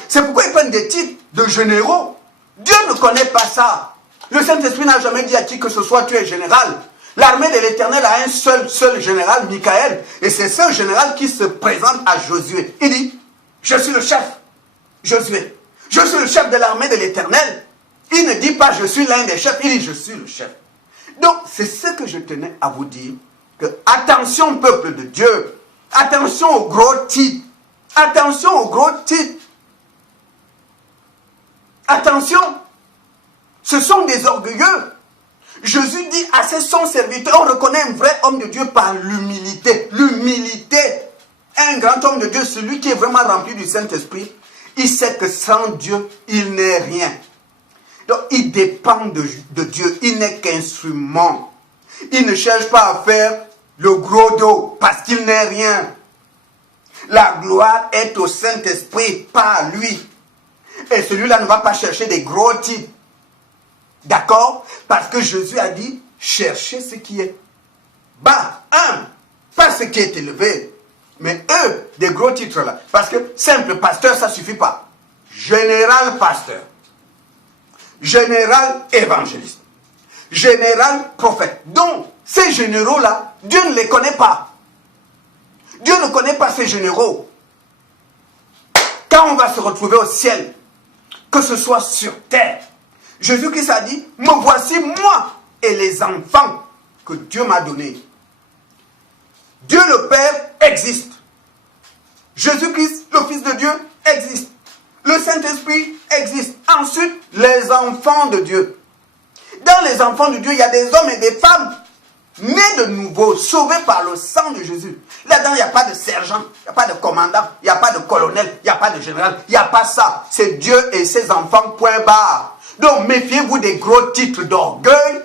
C'est pourquoi ils prennent des titres de généraux. Dieu ne connaît pas ça. Le Saint-Esprit n'a jamais dit à qui que ce soit tu es général. L'armée de l'Éternel a un seul général, Michael. Et c'est ce général qui se présente à Josué. Il dit, je suis le chef, Josué. Je suis le chef de l'armée de l'Éternel. Il ne dit pas je suis l'un des chefs, il dit je suis le chef. Donc c'est ce que je tenais à vous dire. Que attention peuple de Dieu. Attention aux gros titres. Attention aux gros titres. Attention. Ce sont des orgueilleux. Jésus dit à son serviteur, on reconnaît un vrai homme de Dieu par l'humilité. L'humilité. Un grand homme de Dieu, celui qui est vraiment rempli du Saint-Esprit, il sait que sans Dieu, il n'est rien. Donc, il dépend de Dieu. Il n'est qu'instrument. Il ne cherche pas à faire le gros dos parce qu'il n'est rien. La gloire est au Saint-Esprit, pas à lui. Et celui-là ne va pas chercher des gros titres. D'accord? Parce que Jésus a dit, cherchez ce qui est bas, humble, pas ce qui est élevé. Mais eux, des gros titres là. Parce que simple pasteur, ça ne suffit pas. Général pasteur. Général évangéliste. Général prophète. Donc, ces généraux-là, Dieu ne les connaît pas. Dieu ne connaît pas ces généraux. Quand on va se retrouver au ciel, que ce soit sur terre, Jésus-Christ a dit, me voici moi et les enfants que Dieu m'a donnés. Dieu le Père existe. Jésus-Christ, le Fils de Dieu, existe. Le Saint-Esprit existe. Ensuite, les enfants de Dieu. Dans les enfants de Dieu, il y a des hommes et des femmes nés de nouveau, sauvés par le sang de Jésus. Là-dedans, il n'y a pas de sergent, il n'y a pas de commandant, il n'y a pas de colonel, il n'y a pas de général, il n'y a pas ça. C'est Dieu et ses enfants, point barre. Donc, méfiez-vous des gros titres d'orgueil.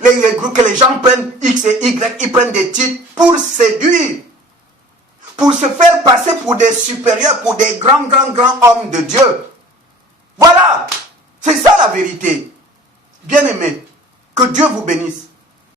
Que les gens prennent X et Y, ils prennent des titres pour séduire. Pour se faire passer pour des supérieurs, pour des grands hommes de Dieu. Voilà. C'est ça la vérité. Bien-aimés, que Dieu vous bénisse.